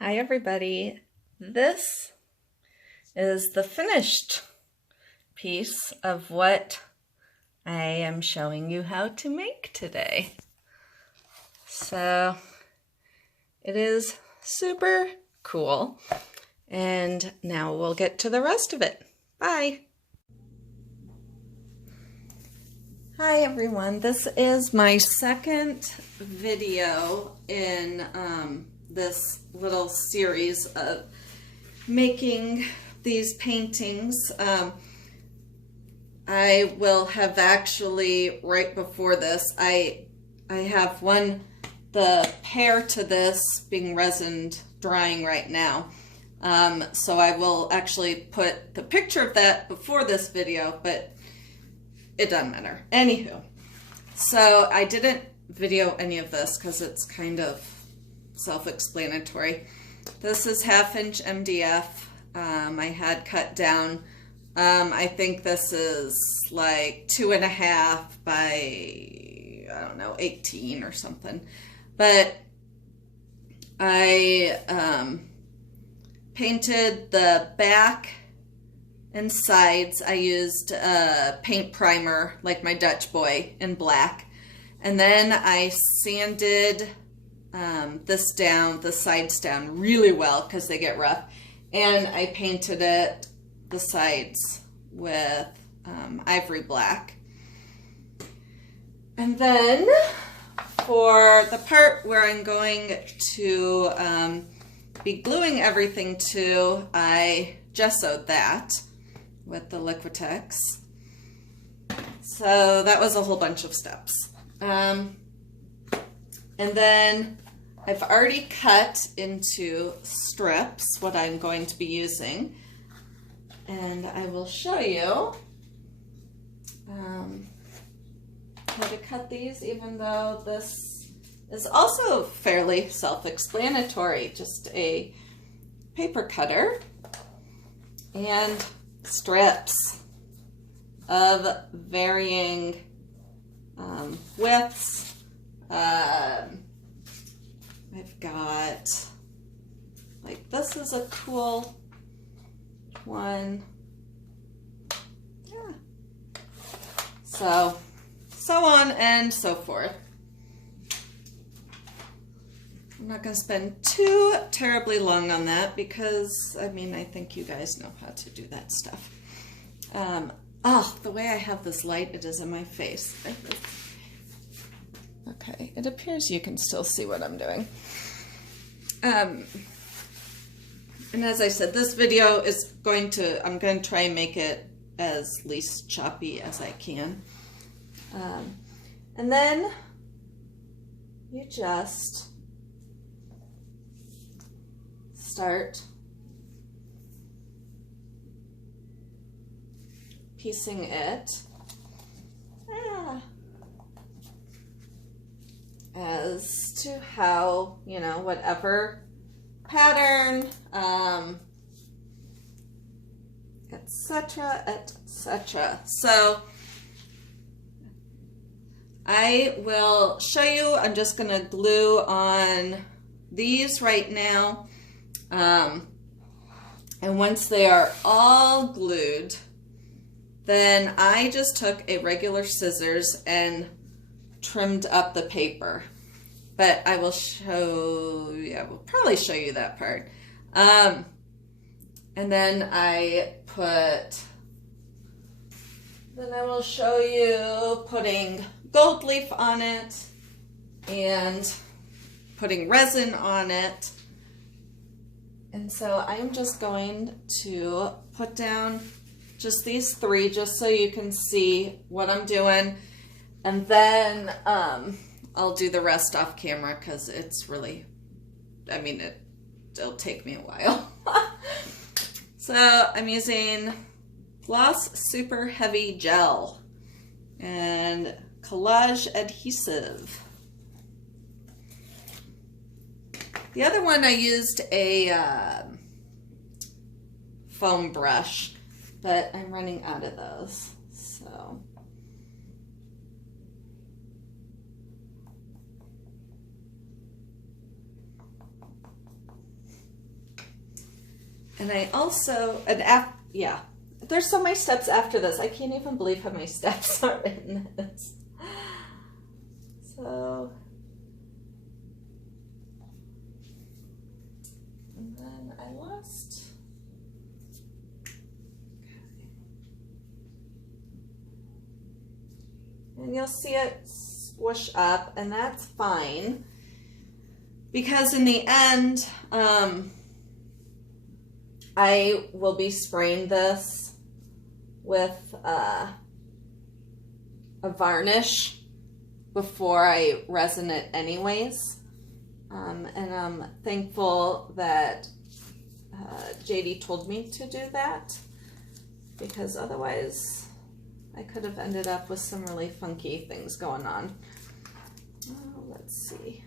Hi everybody. This is the finished piece of what I am showing you how to make today. So it is super cool. And now we'll get to the rest of it. Bye. Hi everyone. This is my second video in this little series of making these paintings. I will have actually, right before this, I have the pair to this being resined, drying right now. So I will actually put the picture of that before this video, but it doesn't matter. Anywho, so I didn't video any of this because it's kind of self-explanatory. This is 1/2 inch MDF. I had cut down. I think this is like 2.5 by, I don't know, 18 or something. But I painted the back and sides. I used paint primer like my Dutch boy in black. And then I sanded this down, the sides down really well because they get rough. And I painted the sides with ivory black. And then for the part where I'm going to be gluing everything to, I gessoed that with the Liquitex. So that was a whole bunch of steps. And then I've already cut into strips what I'm going to be using. And I will show you how to cut these, even though this is also fairly self-explanatory. Just a paper cutter and strips of varying widths. I've got, like, this is a cool one. Yeah. So on and so forth. I'm not going to spend too terribly long on that because, I mean, I think you guys know how to do that stuff. Oh, the way I have this light, it is in my face. Okay, it appears you can still see what I'm doing. And as I said, this video is I'm going to try and make it as least choppy as I can. And then you just start piecing it as to how, you know, whatever pattern, etc., etc. So I will show you. I'm just going to glue on these right now. And once they are all glued, then I just took a regular scissors and trimmed up the paper. But I will show, yeah, we'll probably show you that part. And then I will show you putting gold leaf on it and putting resin on it. And so I'm just going to put down just these 3 just so you can see what I'm doing. And then I'll do the rest off camera because it's really, I mean, it'll take me a while. So I'm using Gloss Super Heavy Gel and Collage Adhesive. The other one I used a foam brush, but I'm running out of those, so. And I also, yeah, there's so many steps after this. I can't even believe how many steps are in this. So, and then I lost. And you'll see it swoosh up, and that's fine. Because in the end, I will be spraying this with a varnish before I resin it anyways. And I'm thankful that JD told me to do that, because otherwise I could have ended up with some really funky things going on. Let's see.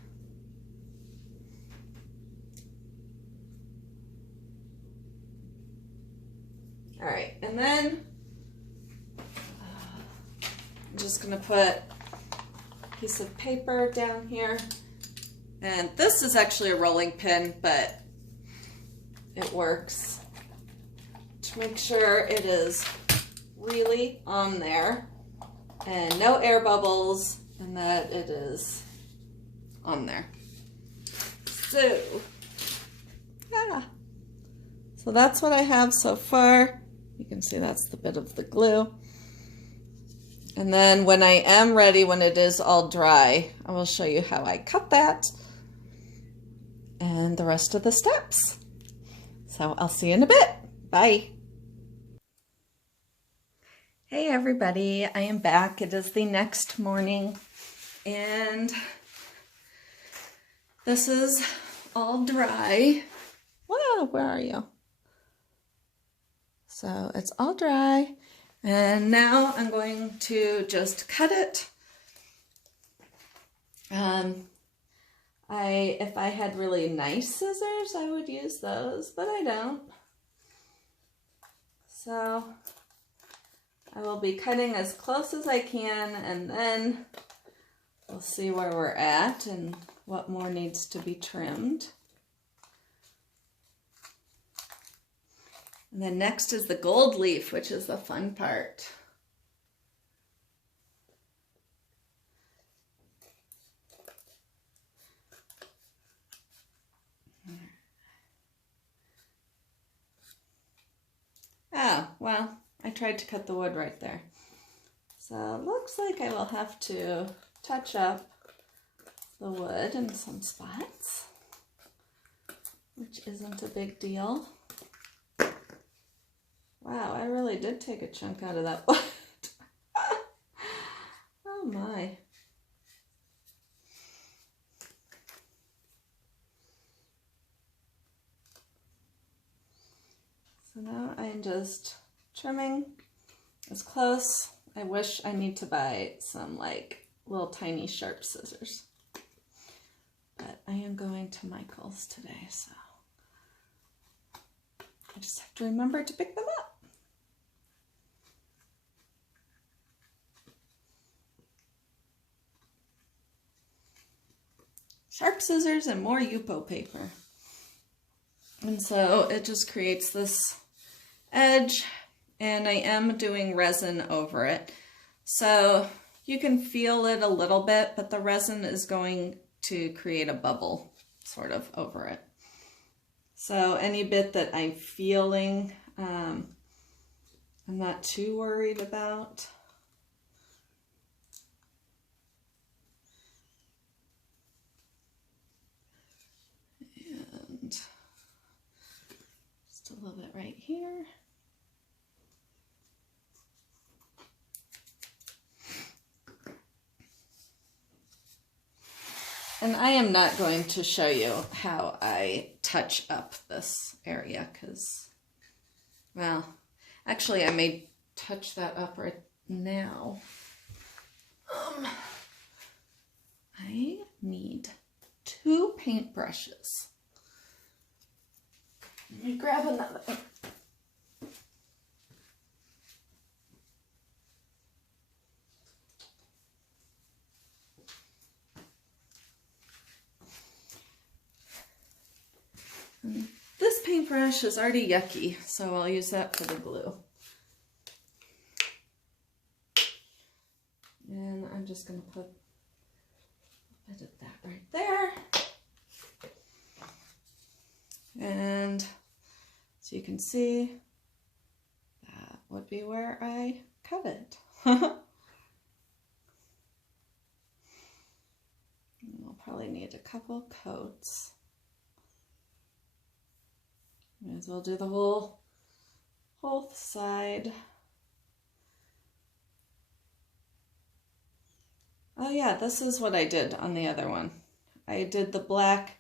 All right, and then I'm just gonna put a piece of paper down here. And this is actually a rolling pin, but it works to make sure it is really on there and no air bubbles, and that it is on there. So, yeah. So that's what I have so far. You can see that's the bit of the glue. And then when I am ready, when it is all dry, I will show you how I cut that and the rest of the steps. So I'll see you in a bit. Bye. Hey everybody, I am back. It is the next morning and this is all dry. Wow, where are you? So it's all dry, and now I'm going to just cut it. If I had really nice scissors, I would use those, but I don't. So I will be cutting as close as I can, and then we'll see where we're at and what more needs to be trimmed. And then next is the gold leaf, which is the fun part. Oh, well, I tried to cut the wood right there. So it looks like I will have to touch up the wood in some spots, which isn't a big deal. Wow, I really did take a chunk out of that wood. Oh my. So now I'm just trimming as close. I wish I need to buy some like little tiny sharp scissors. But I am going to Michael's today, so I just have to remember to pick them up. Sharp scissors and more Yupo paper. And so it just creates this edge, and I am doing resin over it. So you can feel it a little bit, but the resin is going to create a bubble sort of over it. So any bit that I'm feeling, I'm not too worried about. And just a little bit right here. And I am not going to show you how I touch up this area because, well, actually I may touch that up right now. I need 2 paintbrushes. Let me grab another. And this paintbrush is already yucky, so I'll use that for the glue. And I'm just going to put a bit of that right there. And so you can see that would be where I cut it. We'll probably need a couple coats. Might as well do the whole side. Oh yeah, this is what I did on the other one. I did the black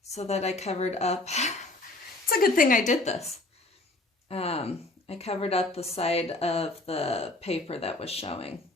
so that I covered up. It's a good thing I did this. I covered up the side of the paper that was showing.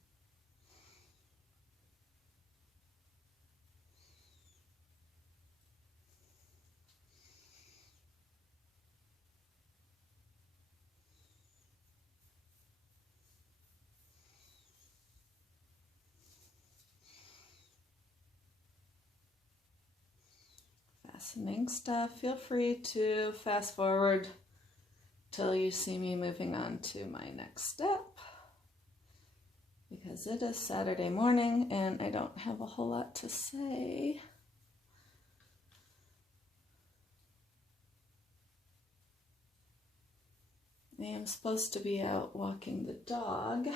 Fastening stuff. Feel free to fast forward till you see me moving on to my next step, because it is Saturday morning and I don't have a whole lot to say. I am supposed to be out walking the dog,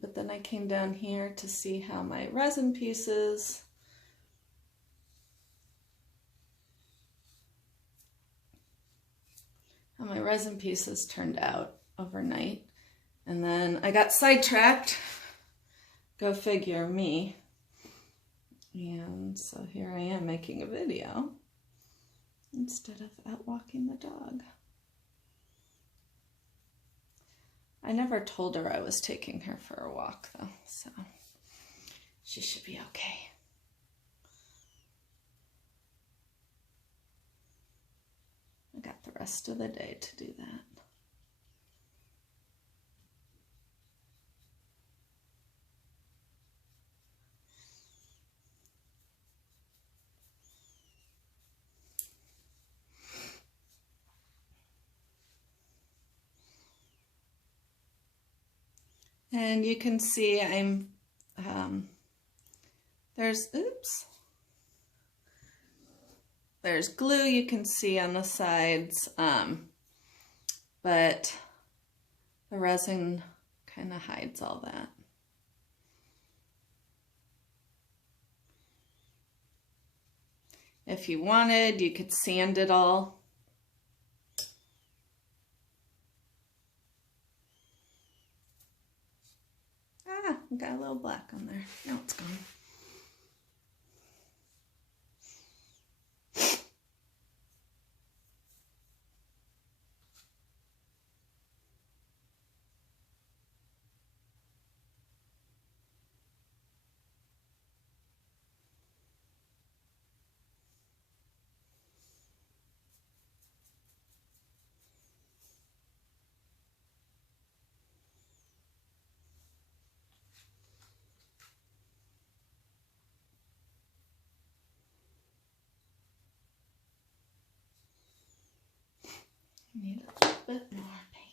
but then I came down here to see how my resin pieces turned out overnight. And then I got sidetracked. Go figure, me. And so here I am making a video instead of out walking the dog. I never told her I was taking her for a walk though, so she should be okay. I got the rest of the day to do that. And you can see I'm, there's glue you can see on the sides, but the resin kind of hides all that. If you wanted, you could sand it all. Got a little black on there. Now it's gone. Need a little bit more paint.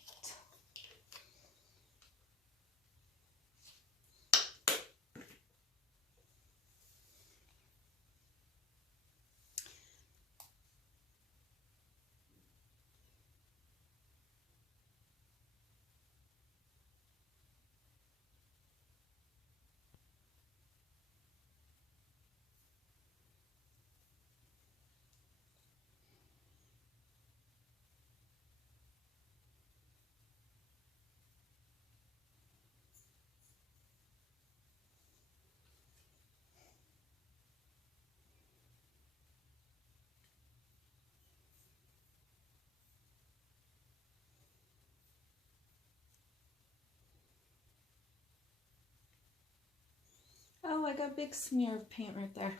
Oh, I got a big smear of paint right there.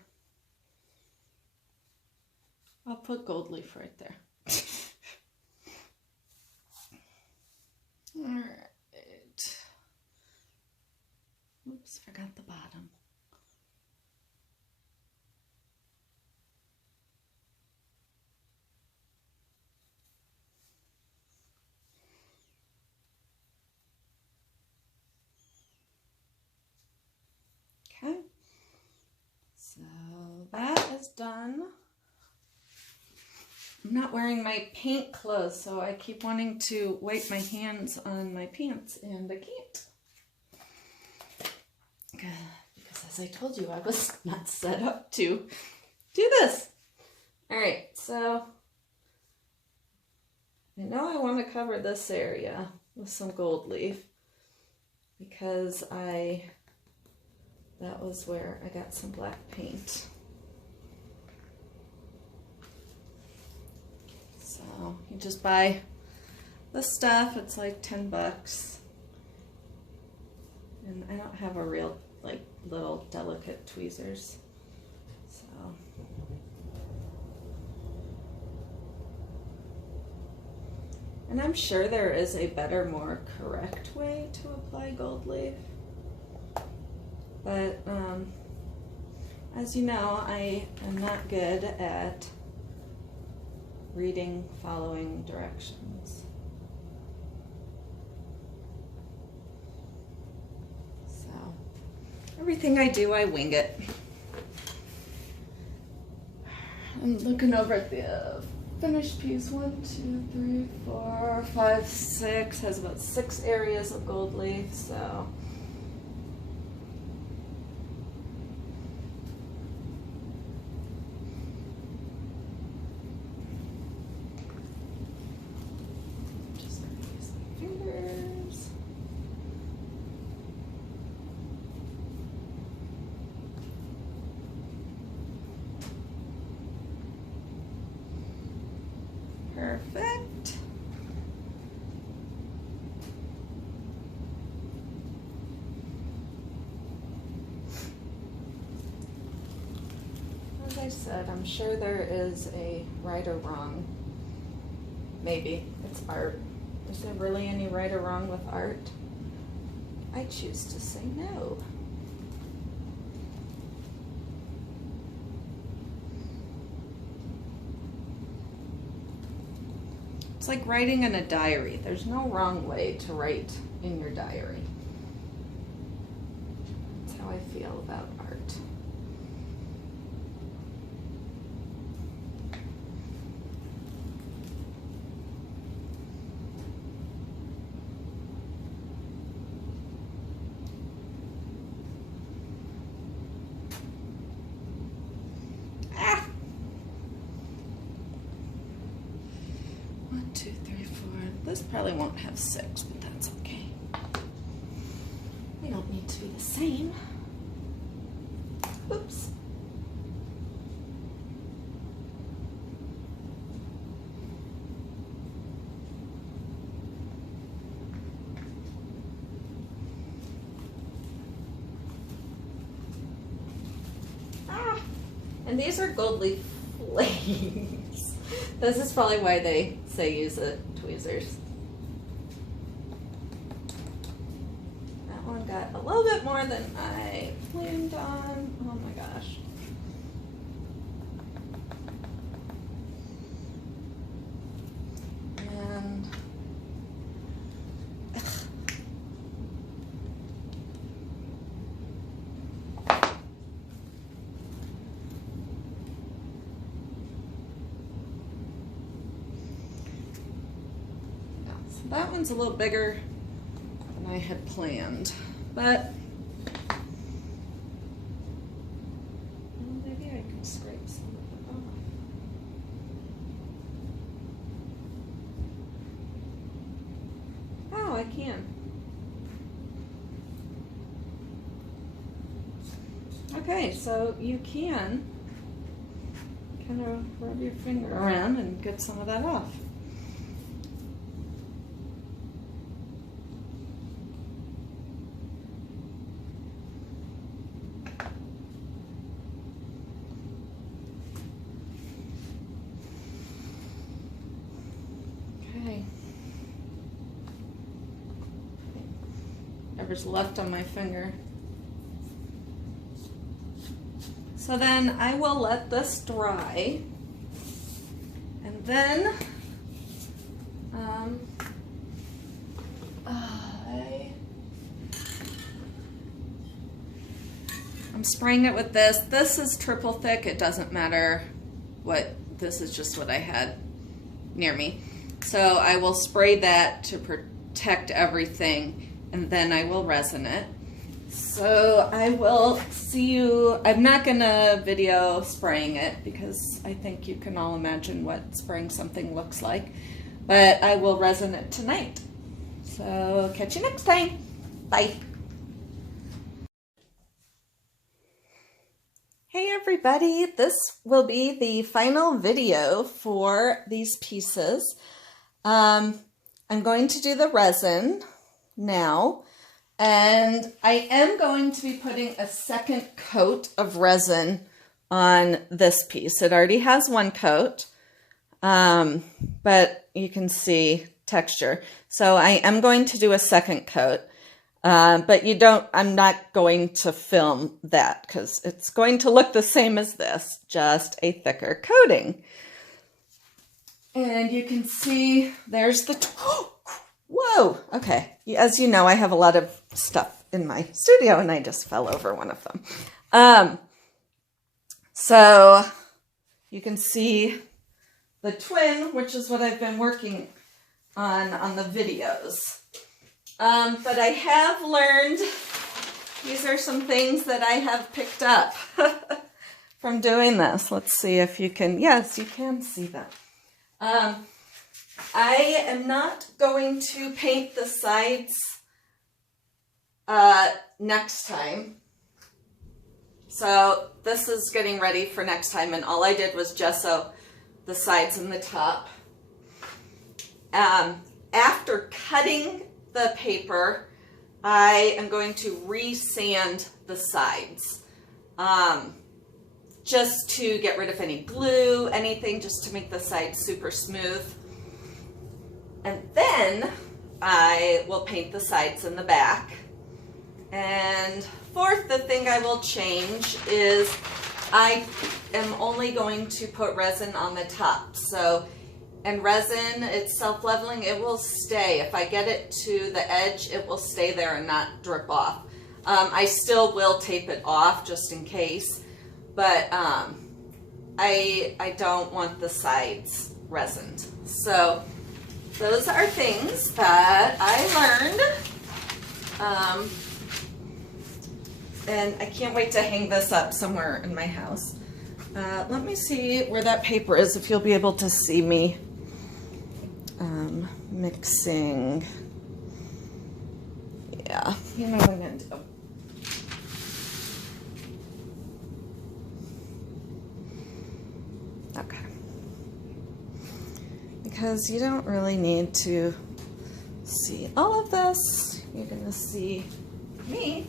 I'll put gold leaf right there. All right. Oops, forgot the bottom. is done. I'm not wearing my paint clothes, so I keep wanting to wipe my hands on my pants, and I can't. Because as I told you, I was not set up to do this. All right, so I know I want to cover this area with some gold leaf because that was where I got some black paint. So you just buy the stuff. It's like 10 bucks. And I don't have a real, like, little delicate tweezers. So. And I'm sure there is a better, more correct way to apply gold leaf. But as you know, I am not good at reading following directions. So everything I do, I wing it. I'm looking over at the finished piece. 1, 2, 3, 4, 5, 6. Has about 6 areas of gold leaf, so. Just gonna use my fingers. Perfect. As I said, I'm sure there is a right or wrong. Maybe. It's art. Is there really any right or wrong with art? I choose to say no. It's like writing in a diary. There's no wrong way to write in your diary. That's how I feel about art. This probably won't have 6, but that's okay. They don't need to be the same. Oops. Ah! And these are gold leaf flames. This is probably why they say use a tweezers. That one got a little bit more than I planned on. Oh my gosh. And that one's a little bigger than I had planned, but maybe I can scrape some of it off. Oh, I can. Okay, so you can kind of rub your finger around and get some of that off. Whatever's left on my finger. So then I will let this dry, and then I'm spraying it with this. This is triple thick. It doesn't matter what, this is just what I had near me. So I will spray that to protect everything, and then I will resin it. So I will see you, I'm not gonna video spraying it because I think you can all imagine what spraying something looks like, but I will resin it tonight. So catch you next time. Bye. Hey everybody, this will be the final video for these pieces. I'm going to do the resin now, and I am going to be putting a second coat of resin on this piece. It already has one coat, but you can see texture. So I am going to do a second coat. But I'm not going to film that because it's going to look the same as this, just a thicker coating. And you can see there's the, whoa, okay. As you know, I have a lot of stuff in my studio and I just fell over one of them. So you can see the twin, which is what I've been working on the videos. But I have learned, these are some things that I have picked up from doing this. Let's see if you can, yes, you can see them. I am not going to paint the sides next time. So this is getting ready for next time, and all I did was gesso the sides and the top. After cutting the paper, I am going to re-sand the sides just to get rid of any glue, anything, just to make the sides super smooth. And then I will paint the sides and the back. And fourth, the thing I will change is I am only going to put resin on the top. And resin, it's self-leveling, it will stay. If I get it to the edge, it will stay there and not drip off. I still will tape it off just in case, but I don't want the sides resined. So those are things that I learned. And I can't wait to hang this up somewhere in my house. Let me see where that paper is, if you'll be able to see me. Mixing, yeah, you know what I'm going to do. Okay. Because you don't really need to see all of this. You're going to see me.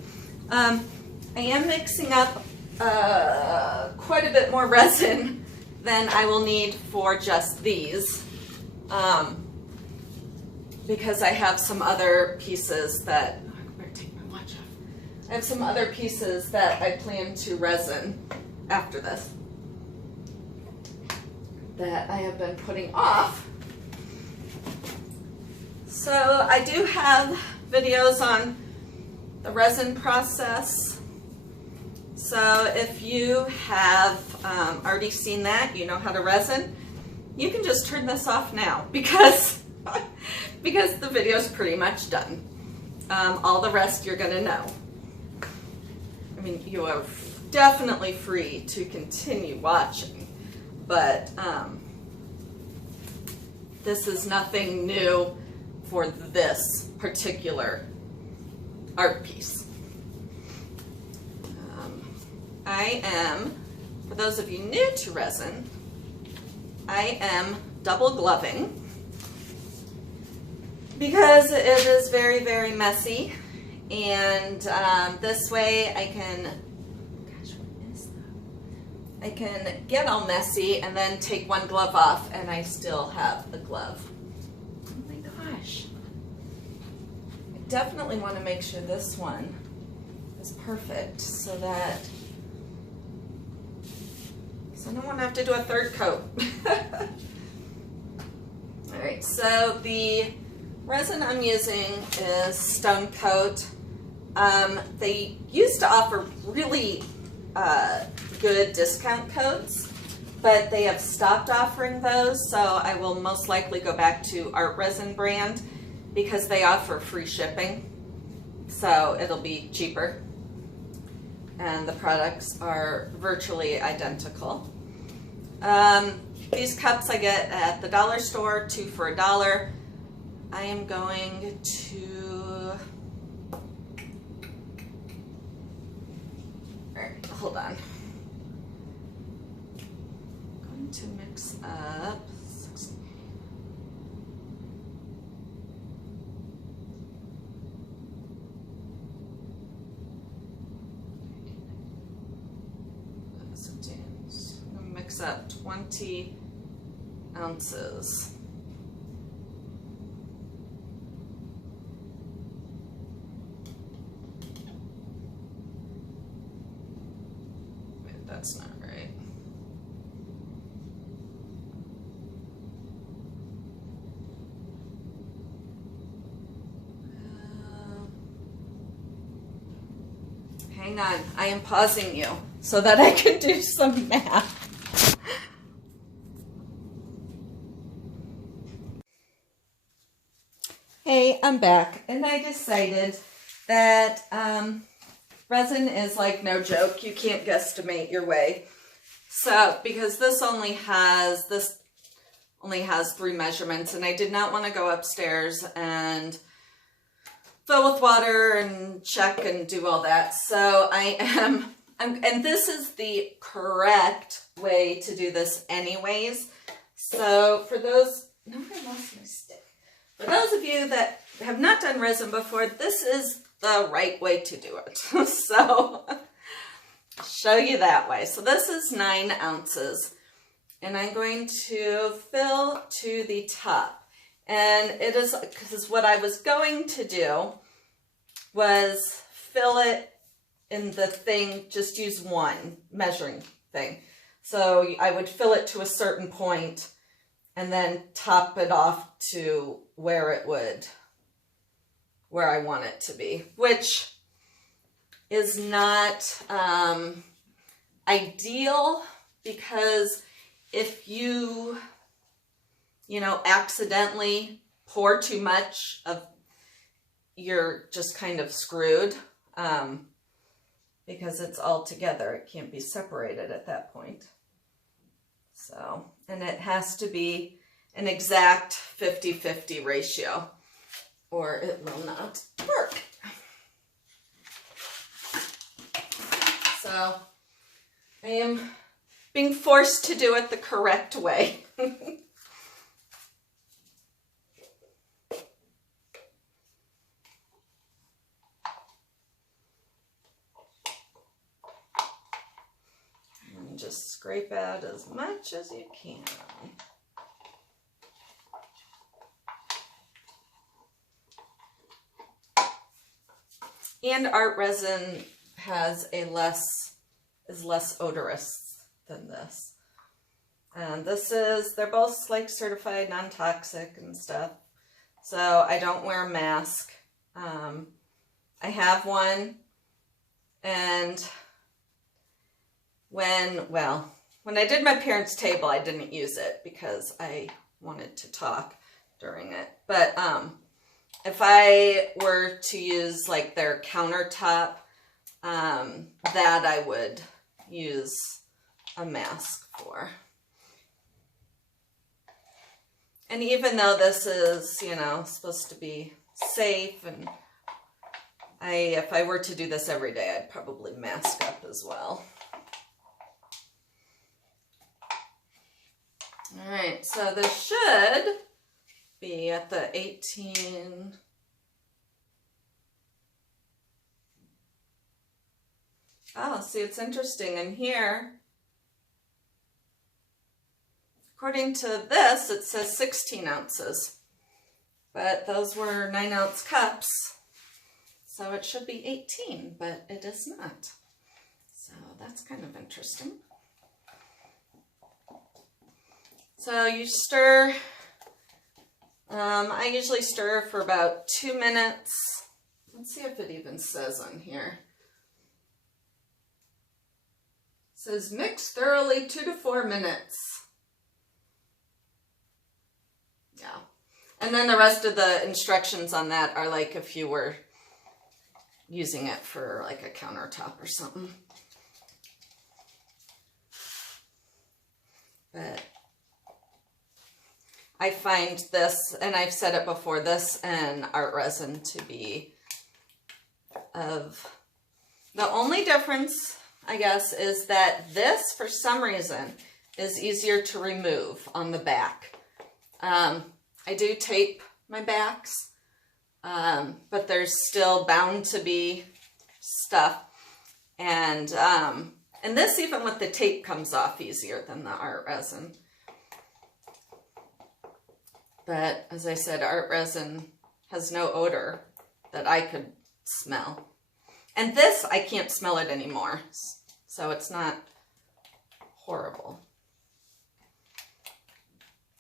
I am mixing up quite a bit more resin than I will need for just these. Because I have some other pieces that, I better take my watch off. I have some other pieces that I plan to resin after this that I have been putting off. So I do have videos on the resin process. So if you have already seen that, you know how to resin, you can just turn this off now because the video is pretty much done. All the rest you're going to know. I mean, you are definitely free to continue watching, but this is nothing new for this particular art piece. I am, for those of you new to resin, I am double gloving because it is very, very messy, and this way I can, gosh, what is that? I can get all messy and then take one glove off and I still have a glove. Oh my gosh. I definitely want to make sure this one is perfect so that I don't want to have to do a third coat. All right, so the resin I'm using is Stone Coat. They used to offer really good discount codes, but they have stopped offering those, so I will most likely go back to Art Resin brand because they offer free shipping, so it'll be cheaper. And the products are virtually identical. These cups I get at the dollar store, 2 for $1. I am going to, hold on. I'm going to mix up 60. I'm going to mix up 20 ounces. That's not right. Hang on, I am pausing you so that I can do some math. Hey, I'm back, and I decided that resin is like no joke. You can't guesstimate your way. So, because this only has 3 measurements, and I did not want to go upstairs and fill with water and check and do all that. So and this is the correct way to do this anyways. So for those, no, I lost my stick. For those of you that have not done resin before, this is the right way to do it. So I'll show you that way. So this is 9 ounces, and I'm going to fill to the top. And it is, because what I was going to do was fill it in the thing, just use one measuring thing. So I would fill it to a certain point and then top it off to where I want it to be, which is not ideal, because if you accidentally pour too much of, you're just kind of screwed, because it's all together. It can't be separated at that point. So, and it has to be an exact 50-50 ratio, or it will not work. So I am being forced to do it the correct way. And just scrape out as much as you can. And Art Resin is less odorous than this. And they're both like certified non-toxic and stuff. So I don't wear a mask. I have one, and when I did my parents' table, I didn't use it because I wanted to talk during it. But if I were to use like their countertop, that I would use a mask for. And even though this is, supposed to be safe, and if I were to do this every day, I'd probably mask up as well. All right, so this should be at the 18. Oh, see, it's interesting. In here, according to this, it says 16 ounces. But those were 9-ounce cups. So it should be 18, but it is not. So that's kind of interesting. So you stir. I usually stir for about 2 minutes. Let's see if it even says on here. says mix thoroughly 2 to 4 minutes. Yeah. And then the rest of the instructions on that are like if you were using it for like a countertop or something. But I find this, and I've said it before, this and art resin to be of the only difference, I guess, is that this, for some reason, is easier to remove on the back. I do tape my backs, but there's still bound to be stuff. And this, even with the tape, comes off easier than the art resin. But as I said, art resin has no odor that I could smell. And this, I can't smell it anymore. So it's not horrible.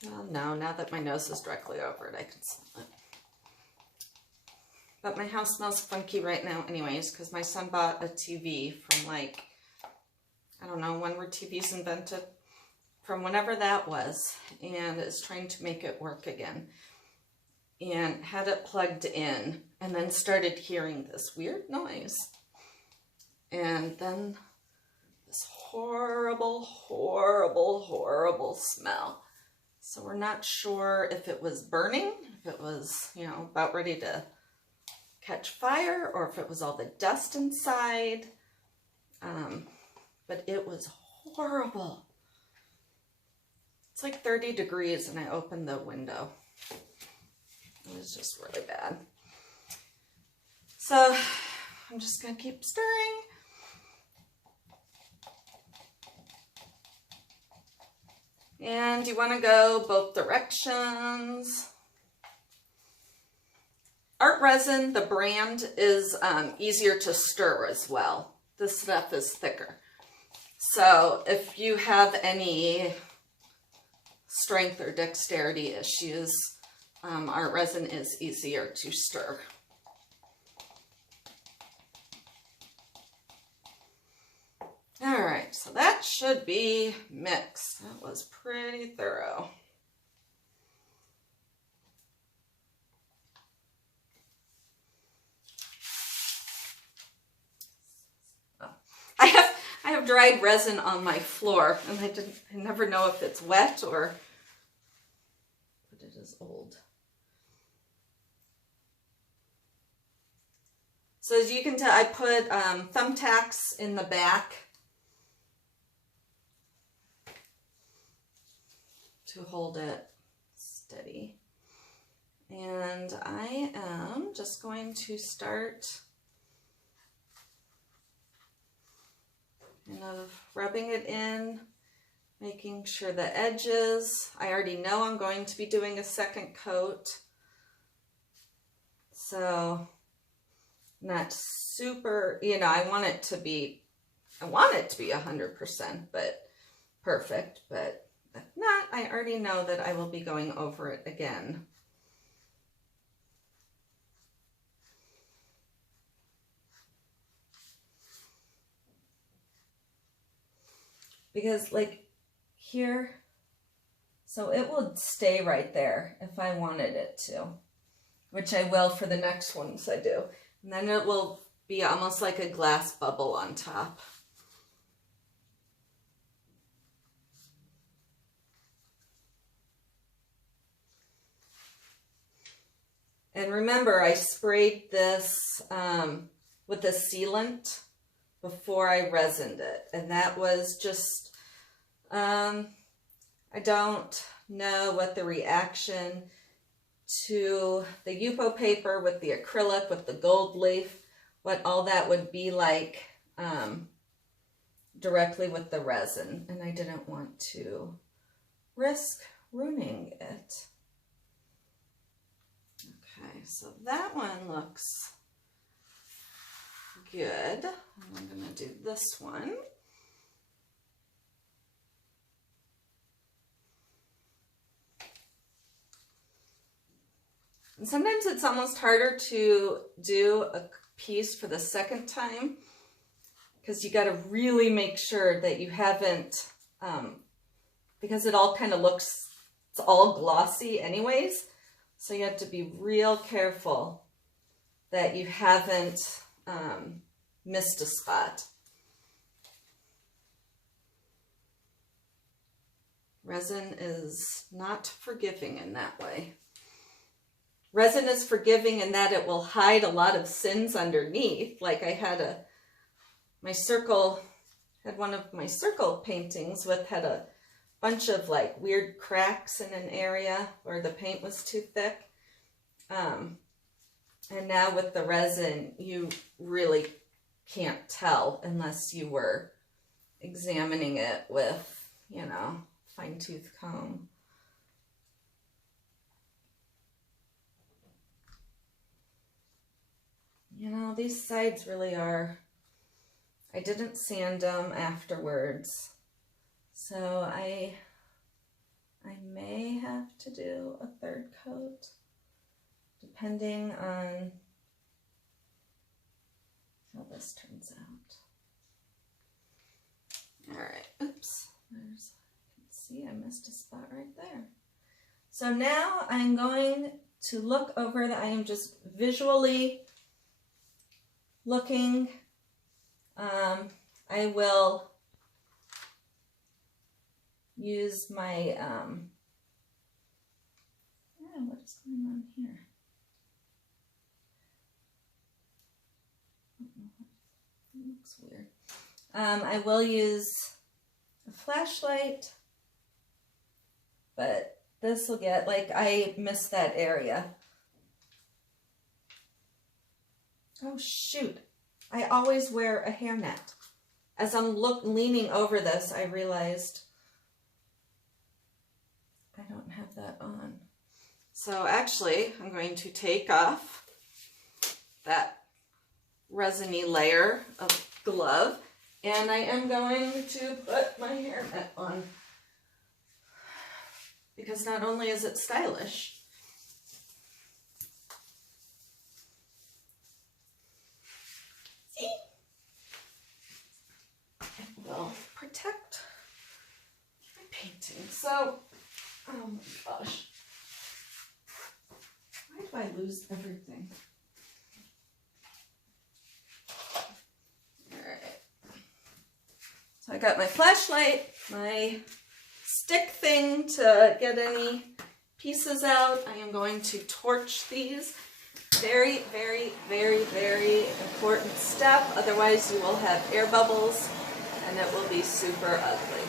Well, no, now that my nose is directly over it, I can smell it. But my house smells funky right now anyways, because my son bought a TV from like, I don't know, when were TVs invented? From whenever that was, and is trying to make it work again. And had it plugged in, and then started hearing this weird noise. And then this horrible, horrible, horrible smell. So we're not sure if it was burning, if it was, you know, about ready to catch fire, or if it was all the dust inside. But it was horrible. It's like 30 degrees and I opened the window. It was just really bad. So I'm just gonna keep stirring. And you wanna go both directions. Art resin, the brand, is easier to stir as well. This stuff is thicker. So if you have any strength or dexterity issues, art resin is easier to stir. All right, so that should be mixed. That was pretty thorough. I have dried resin on my floor, and I never know if it's wet or, but it is old. So as you can tell, I put thumbtacks in the back to hold it steady. And I am just going to start kind of rubbing it in, making sure the edges, I already know I'm going to be doing a second coat. So not super, you know, I want it to be 100%, but perfect, but if not, I already know that I will be going over it again. Because like here, so it will stay right there if I wanted it to, which I will for the next ones I do. And then it will be almost like a glass bubble on top. And remember, I sprayed this with a sealant before I resined it. And that was just, I don't know what the reaction to the Yupo paper with the acrylic, with the gold leaf, what all that would be like directly with the resin. And I didn't want to risk ruining it. Okay, so that one looks good. I'm going to do this one. And sometimes it's almost harder to do a piece for the second time because you got to really make sure that you haven't, because it all kind of looks, it's all glossy anyways. So you have to be real careful that you haven't missed a spot. Resin is not forgiving in that way. Resin is forgiving in that it will hide a lot of sins underneath. Like I had one of my circle paintings had a bunch of like weird cracks in an area where the paint was too thick. And now with the resin, you really can't tell unless you were examining it with, you know, fine-tooth comb. You know, these sides really are, I didn't sand them afterwards, so I may have to do a third coat, depending on how this turns out. All right, oops, see, I missed a spot right there. So now I'm going to look over that. I am just visually looking. I will use my, what is going on here? It looks weird. I will use a flashlight, but this will get, like, I missed that area. Oh shoot, I always wear a hairnet. As I'm leaning over this, I realized I don't have that on. So actually, I'm going to take off that resiny layer of glove, and I am going to put my hairnet on, because not only is it stylish, see, it will protect my painting. So, oh my gosh, why do I lose everything? All right, so I got my flashlight, my stick thing to get any pieces out. I am going to torch these. Very, very, very, very important step. Otherwise you will have air bubbles and it will be super ugly.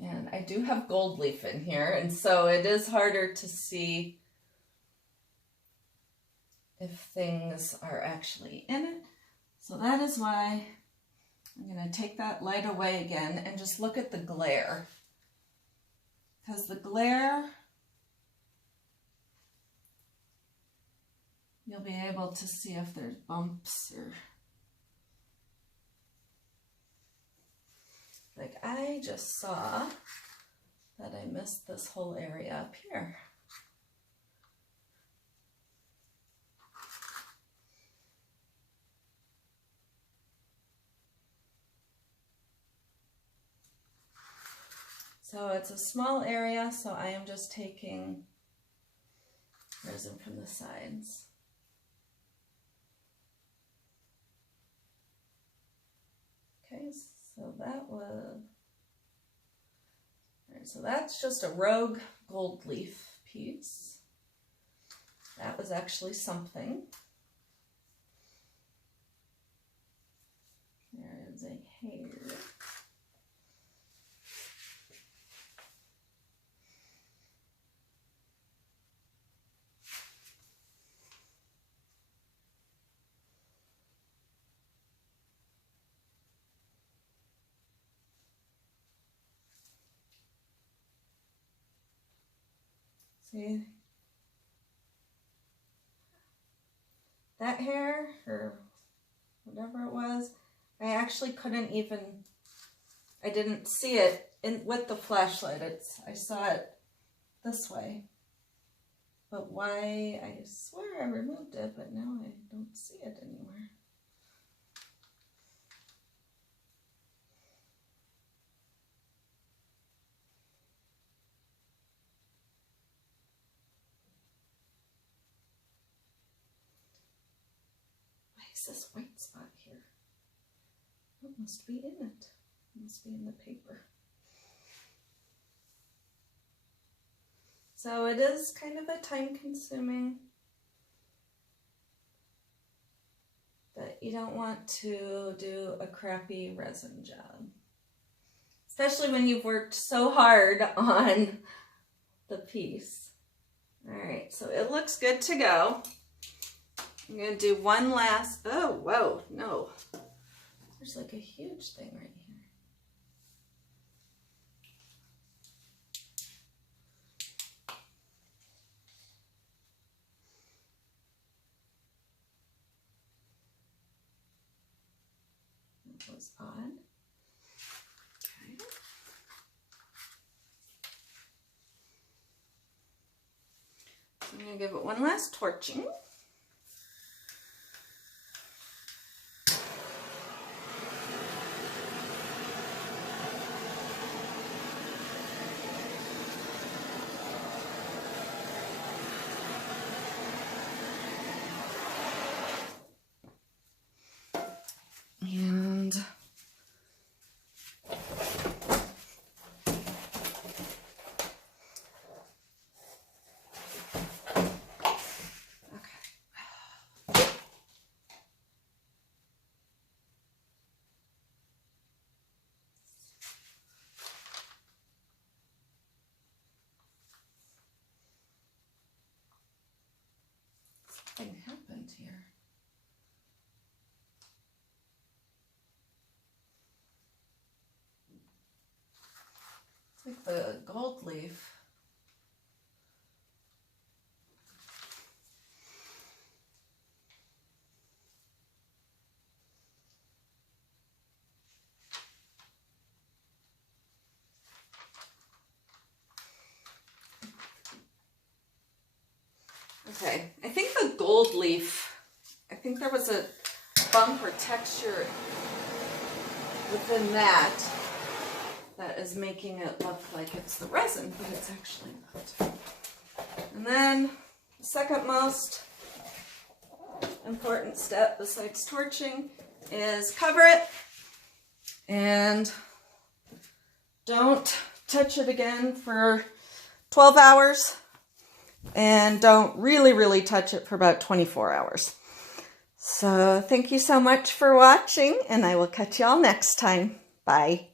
And I do have gold leaf in here, and so it is harder to see if things are actually in it. So that is why I'm going to take that light away again and just look at the glare. Because the glare, you'll be able to see if there's bumps or... Like, I just saw that I missed this whole area up here. So it's a small area, so I am just taking resin from the sides. Okay, so that was, all right, so that's just a rogue gold leaf piece. That was actually something. There is a hair. See? That hair, or whatever it was, I actually couldn't even, I didn't see it with the flashlight. I saw it this way. But why, I swear I removed it, but now I don't see it anywhere. Why is this white spot here? It must be in it. It must be in the paper. So it is kind of a time-consuming, but you don't want to do a crappy resin job, especially when you've worked so hard on the piece. All right, so it looks good to go. I'm gonna do one last, oh, whoa, no. There's like a huge thing right here. That was odd. Okay. So I'm gonna give it one last torching. And something happened here. It's like the gold leaf. Okay, I think the gold leaf, I think there was a bump or texture within that is making it look like it's the resin, but it's actually not. And then the second most important step besides torching is cover it and don't touch it again for 12 hours. And don't really touch it for about 24 hours. So thank you so much for watching, and I will catch y'all next time. Bye.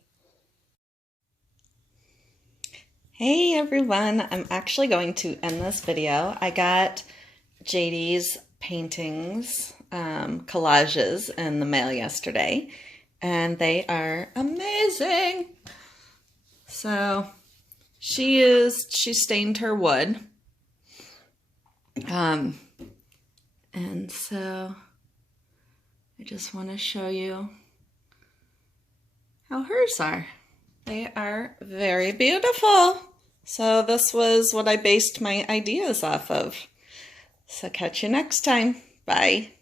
Hey everyone, I'm actually going to end this video. I got JD's paintings, collages in the mail yesterday, and they are amazing. So she stained her wood. And so I just want to show you how hers are. They are very beautiful. So this was what I based my ideas off of. So catch you next time. Bye.